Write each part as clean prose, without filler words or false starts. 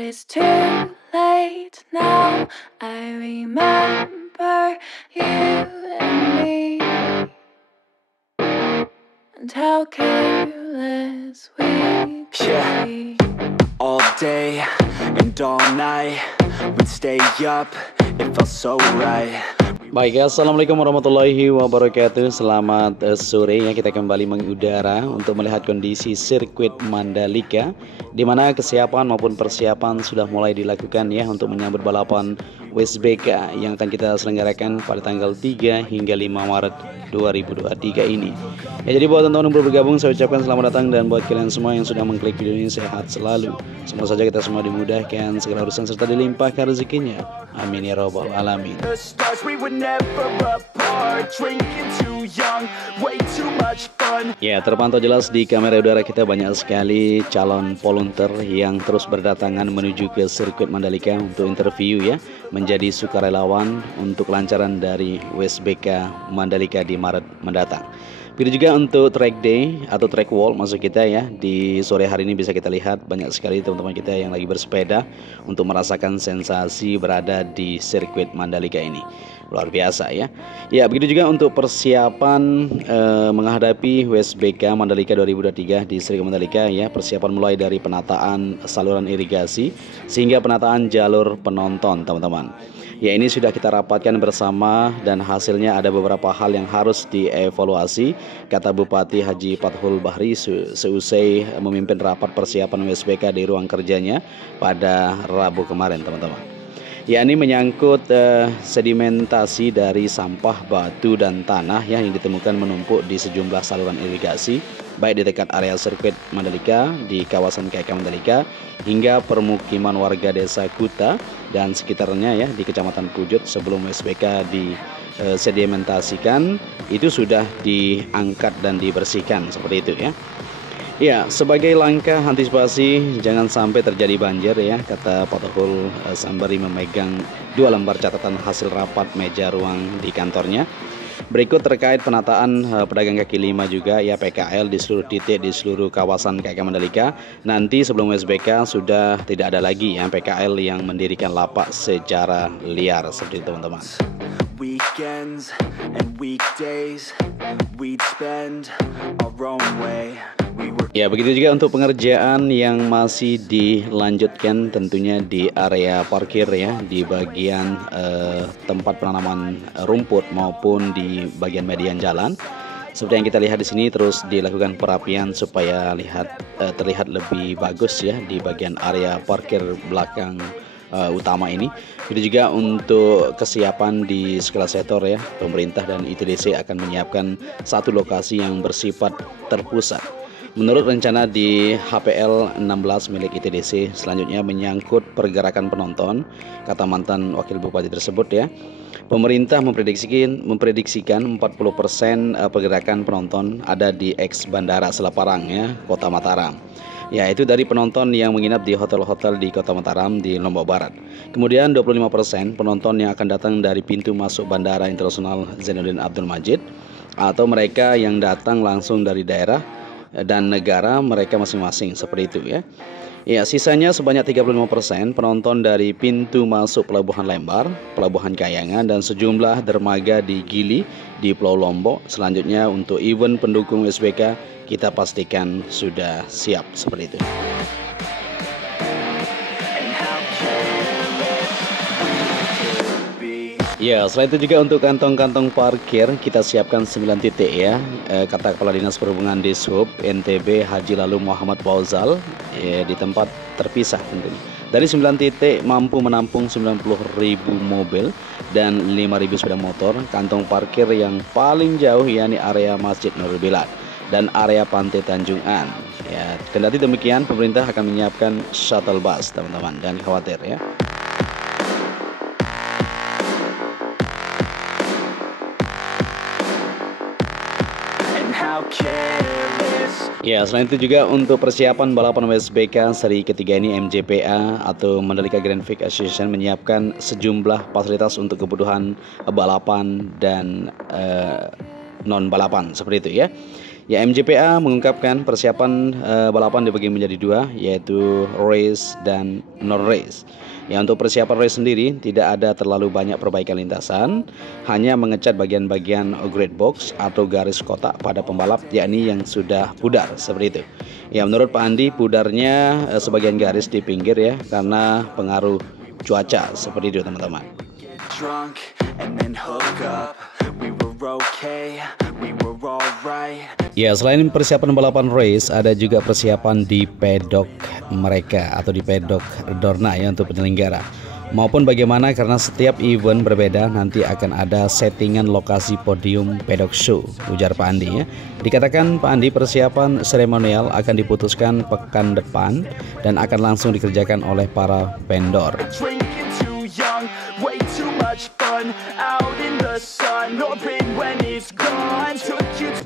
it's too late now. I remember you and me, and how careless we could be. All day and all night, we'd stay up, it felt so right. Baik, assalamualaikum warahmatullahi wabarakatuh. Selamat sore ya, kita kembali mengudara untuk melihat kondisi sirkuit Mandalika, di mana kesiapan maupun persiapan sudah mulai dilakukan ya untuk menyambut balapan WSBK yang akan kita selenggarakan pada tanggal 3 hingga 5 Maret 2023 ini. Ya, jadi buat teman-teman yang baru bergabung, saya ucapkan selamat datang, dan buat kalian semua yang sudah mengklik video ini, sehat selalu. Semoga saja kita semua dimudahkan segala urusan serta dilimpahkan rezekinya. Amin ya rabbal alamin. Ya, terpantau jelas di kamera udara kita banyak sekali calon volunteer yang terus berdatangan menuju ke sirkuit Mandalika untuk interview ya, menjadi sukarelawan untuk kelancaran dari WSBK Mandalika di Maret mendatang. Begitu juga untuk track day atau track wall maksud kita ya, di sore hari ini bisa kita lihat banyak sekali teman-teman kita yang lagi bersepeda untuk merasakan sensasi berada di sirkuit Mandalika ini. Luar biasa ya. Ya, begitu juga untuk persiapan menghadapi WSBK Mandalika 2023 di sirkuit Mandalika ya. Persiapan mulai dari penataan saluran irigasi sehingga penataan jalur penonton teman-teman. Ya, ini sudah kita rapatkan bersama dan hasilnya ada beberapa hal yang harus dievaluasi, kata Bupati Haji Fathul Bahri seusai memimpin rapat persiapan WSBK di ruang kerjanya pada Rabu kemarin teman-teman. Ya, ini menyangkut sedimentasi dari sampah batu dan tanah ya, yang ditemukan menumpuk di sejumlah saluran irigasi baik di dekat area sirkuit Mandalika, di kawasan KK Mandalika, hingga permukiman warga desa Kuta dan sekitarnya ya di Kecamatan Pujut. Sebelum WSBK disedimentasikan itu sudah diangkat dan dibersihkan seperti itu ya. Ya, sebagai langkah antisipasi jangan sampai terjadi banjir ya, kata Fathul sembari memegang 2 lembar catatan hasil rapat meja ruang di kantornya. Berikut terkait penataan pedagang kaki lima juga ya, PKL di seluruh titik di seluruh kawasan KK Mandalika. Nanti sebelum WSBK sudah tidak ada lagi ya PKL yang mendirikan lapak secara liar seperti itu teman-teman. Weekends and weekdays, we'd spend our own way. Ya, begitu juga untuk pengerjaan yang masih dilanjutkan tentunya di area parkir ya, di bagian tempat penanaman rumput maupun di bagian median jalan. Seperti yang kita lihat di sini, terus dilakukan perapian supaya terlihat lebih bagus ya di bagian area parkir belakang utama ini. Begitu juga untuk kesiapan di segala sektor ya, pemerintah dan ITDC akan menyiapkan satu lokasi yang bersifat terpusat. Menurut rencana di HPL 16 milik ITDC, selanjutnya menyangkut pergerakan penonton, kata mantan wakil bupati tersebut ya. Pemerintah memprediksikan 40% pergerakan penonton ada di ex Bandara Selaparang ya, Kota Mataram. Ya, itu dari penonton yang menginap di hotel-hotel di Kota Mataram di Lombok Barat. Kemudian 25% penonton yang akan datang dari pintu masuk Bandara Internasional Zainuddin Abdul Majid, atau mereka yang datang langsung dari daerah dan negara mereka masing-masing seperti itu ya. Ya, sisanya sebanyak 35% penonton dari pintu masuk Pelabuhan Lembar, Pelabuhan Kayangan, dan sejumlah dermaga di Gili di Pulau Lombok. Selanjutnya untuk event pendukung WSBK kita pastikan sudah siap seperti itu. Ya, selain itu juga untuk kantong-kantong parkir kita siapkan 9 titik ya, kata Kepala Dinas Perhubungan Dishub NTB Haji Lalu Muhammad Fauzal ya, di tempat terpisah tentunya. Dari 9 titik mampu menampung 90.000 mobil dan 5.000 sepeda motor. Kantong parkir yang paling jauh yakni area Masjid Nurul Bilad dan area Pantai Tanjung An. Ya, kendati demikian pemerintah akan menyiapkan shuttle bus teman-teman, dan khawatir ya. Ya, selain itu juga untuk persiapan balapan WSBK seri ketiga ini, MJPA atau Mandalika Grand Prix Association menyiapkan sejumlah fasilitas untuk kebutuhan balapan dan non balapan seperti itu ya. Ya, MJPA mengungkapkan persiapan balapan dibagi menjadi dua, yaitu race dan non-race. Ya, untuk persiapan race sendiri tidak ada terlalu banyak perbaikan lintasan, hanya mengecat bagian-bagian grid box atau garis kotak pada pembalap, yakni yang sudah pudar seperti itu. Ya, menurut Pak Andi, pudarnya sebagian garis di pinggir ya, karena pengaruh cuaca seperti itu teman-teman. Ya, selain persiapan balapan race, ada juga persiapan di pedok mereka atau di pedok Dorna ya untuk penyelenggara. Maupun bagaimana karena setiap event berbeda nanti akan ada settingan lokasi podium pedok show, ujar Pak Andi ya. Dikatakan Pak Andi persiapan seremonial akan diputuskan pekan depan dan akan langsung dikerjakan oleh para vendor.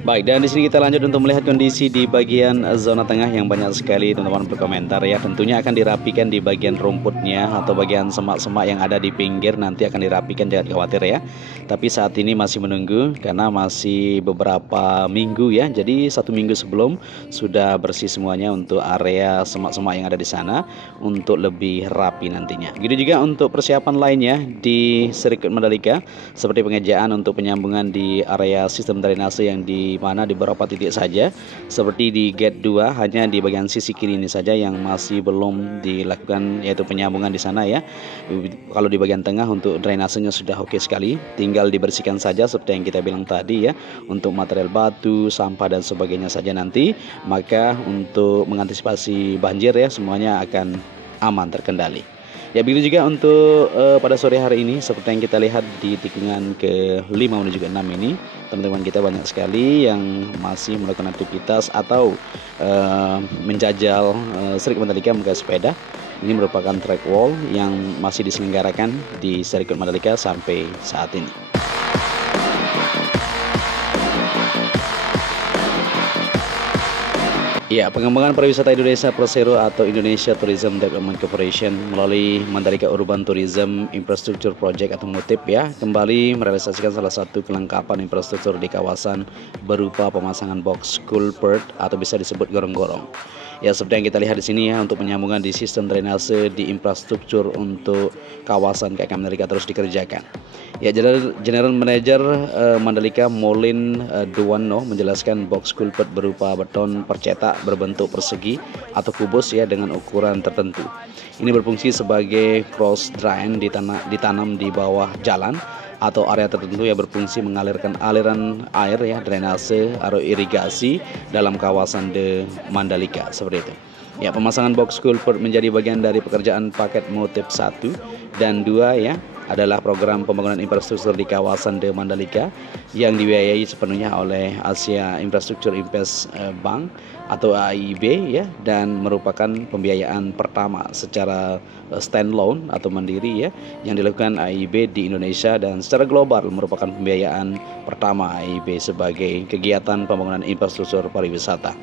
Baik, dan di sini kita lanjut untuk melihat kondisi di bagian zona tengah yang banyak sekali teman-teman berkomentar ya. Tentunya akan dirapikan di bagian rumputnya atau bagian semak-semak yang ada di pinggir, nanti akan dirapikan, jangan khawatir ya. Tapi saat ini masih menunggu karena masih beberapa minggu ya. Jadi 1 minggu sebelum sudah bersih semuanya untuk area semak-semak yang ada di sana untuk lebih rapi nantinya. Begitu juga untuk persiapan lainnya di sirkuit Mandalika, seperti pengejaan untuk penyambungan di area sistem drainase yang di mana di beberapa titik saja, seperti di gate 2 hanya di bagian sisi kiri ini saja yang masih belum dilakukan, yaitu penyambungan di sana ya. Kalau di bagian tengah untuk drainasenya sudah oke sekali, tinggal dibersihkan saja seperti yang kita bilang tadi ya, untuk material batu, sampah dan sebagainya saja nanti. Maka untuk mengantisipasi banjir ya, semuanya akan aman terkendali. Ya, begitu juga untuk pada sore hari ini seperti yang kita lihat di tikungan ke-5 menuju ke-6 ini, teman-teman kita banyak sekali yang masih melakukan aktivitas atau menjajal sirkuit Mandalika menggunakan sepeda. Ini merupakan track wall yang masih diselenggarakan di sirkuit Mandalika sampai saat ini. Ya, pengembangan pariwisata Indonesia Persero atau Indonesia Tourism Development Corporation melalui Mandalika Urban Tourism Infrastructure Project atau MUTIP ya, kembali merealisasikan salah satu kelengkapan infrastruktur di kawasan berupa pemasangan box culvert atau bisa disebut gorong-gorong. Ya, seperti yang kita lihat di sini ya, untuk penyambungan di sistem drainase di infrastruktur untuk kawasan KK Mandalika terus dikerjakan. Ya, General Manager Mandalika Molin Duwano menjelaskan box culvert berupa beton percetak berbentuk persegi atau kubus ya dengan ukuran tertentu. Ini berfungsi sebagai cross drain ditanam di bawah jalan atau area tertentu yang berfungsi mengalirkan aliran air ya, drainase atau irigasi dalam kawasan de Mandalika seperti itu. Ya, pemasangan box culvert menjadi bagian dari pekerjaan paket MUTIP 1 dan 2 ya, adalah program pembangunan infrastruktur di kawasan de Mandalika yang dibiayai sepenuhnya oleh Asia Infrastructure Invest Bank atau AIIB ya, dan merupakan pembiayaan pertama secara standalone atau mandiri ya yang dilakukan AIIB di Indonesia, dan secara global merupakan pembiayaan pertama AIIB sebagai kegiatan pembangunan infrastruktur pariwisata.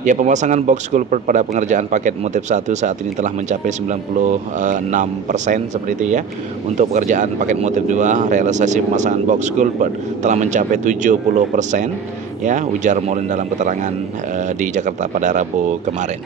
Ya, pemasangan box culvert pada pengerjaan paket MUTIP 1 saat ini telah mencapai 96% seperti itu ya. Untuk pekerjaan paket MUTIP 2, realisasi pemasangan box culvert telah mencapai 70% ya, ujar Molin dalam keterangan di Jakarta pada Rabu kemarin.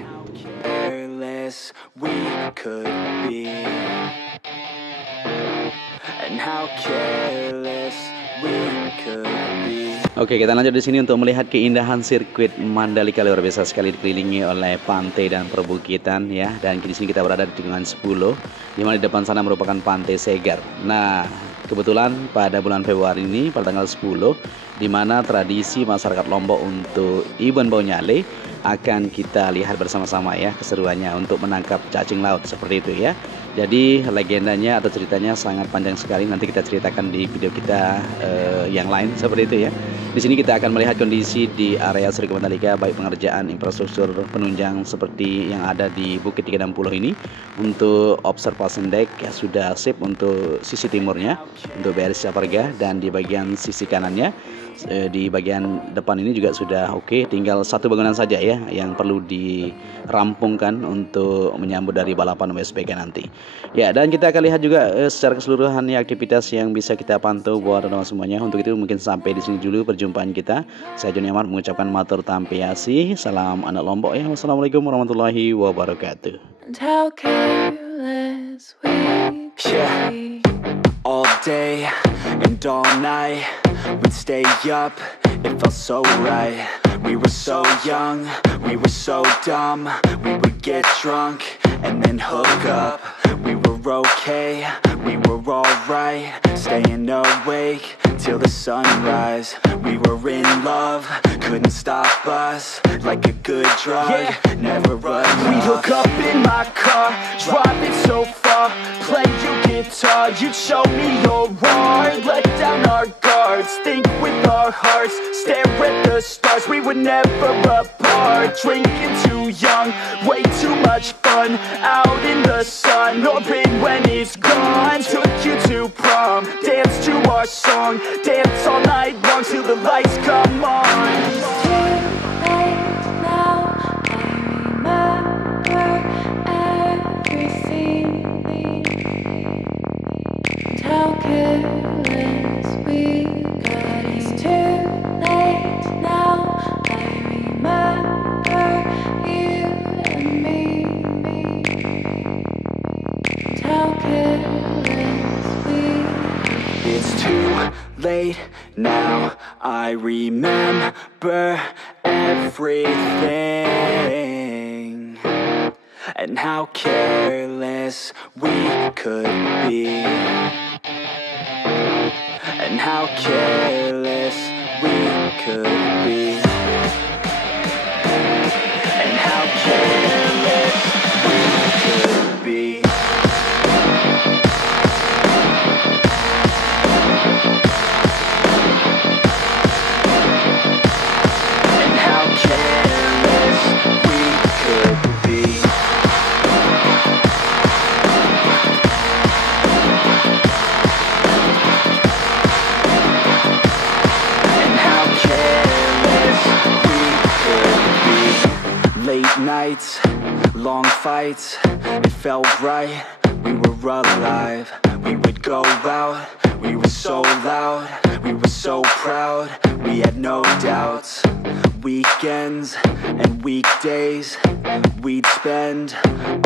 Oke, kita lanjut di sini untuk melihat keindahan sirkuit Mandalika, luar biasa sekali dikelilingi oleh pantai dan perbukitan ya. Dan di sini kita berada di tikungan 10, di mana di depan sana merupakan Pantai Segar. Nah, kebetulan pada bulan Februari ini pada tanggal 10, di mana tradisi masyarakat Lombok untuk Iban Bau Nyale akan kita lihat bersama-sama ya, keseruannya untuk menangkap cacing laut seperti itu ya. Jadi legendanya atau ceritanya sangat panjang sekali, nanti kita ceritakan di video kita yang lain seperti itu ya. Di sini kita akan melihat kondisi di area sirkuit Mandalika, baik pengerjaan infrastruktur penunjang seperti yang ada di Bukit 360 ini. Untuk observation deck ya sudah sip untuk sisi timurnya untuk BRI Saparga, dan di bagian sisi kanannya Di bagian depan ini juga sudah oke, tinggal satu bangunan saja ya yang perlu dirampungkan untuk menyambut dari balapan WSBK nanti. Ya, dan kita akan lihat juga secara keseluruhan ya, aktivitas yang bisa kita pantau buat teman-teman semuanya. Untuk itu mungkin sampai di sini dulu perjumpaan kita. Saya Joni Ahmad mengucapkan matur tampiasi. Salam anak Lombok ya. Wassalamualaikum warahmatullahi wabarakatuh. And how careless we Yeah. be. All day and all night, we'd stay up, it felt so right. We were so young, we were so dumb. We would get drunk and then hook up. We were okay, we were alright, staying awake till the sunrise. We were in love, couldn't stop us, like a good drug, never run. We hook up in my car, driving so far, play your guitar, you'd show me your art, let down our guards, think with our hearts, stare at the stars, we were never apart, drinking too young, way too much fun, out in the sun, hoping when it's gone, took you to prom, dance to our song, dance all night long till the lights come on. Too late now, I remember everything. And how careless we got. It's too late now, I remember you and me. And how careless we got. It's too late now, I remember everything, and how careless we could be, and how careless we could be, and how careless we could be. And how careless we could be. And how careless we could be. Late nights, long fights, it felt right, we were alive. We would go out, we were so loud, we were so proud, we had no doubts. Weekends and weekdays, we'd spend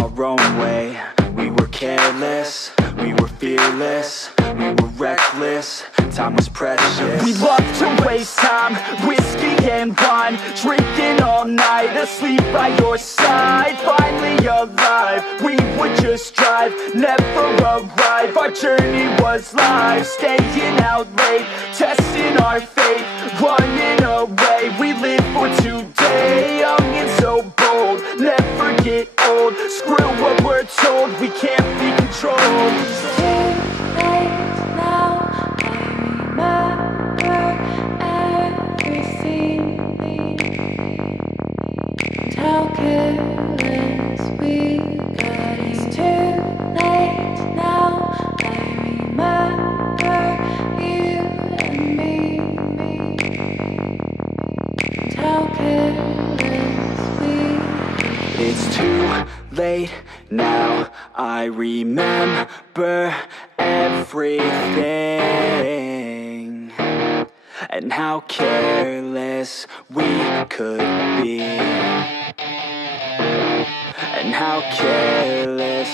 our own way. We were careless, we were fearless, we were reckless, time was precious. We loved to waste time, whiskey and wine, drinking all night, asleep by your side. Finally alive, we would just drive, never arrive. Our journey was live, staying out late, testing our fate, running away. We live for today, young and so bold, never get old. Screw what we're told, we can't be controlled. Too late now, I remember everything. And how careless we got. It's too late now, I remember you and me. And how careless we got. It's too late now, I remember everything, and how careless we could be, and how careless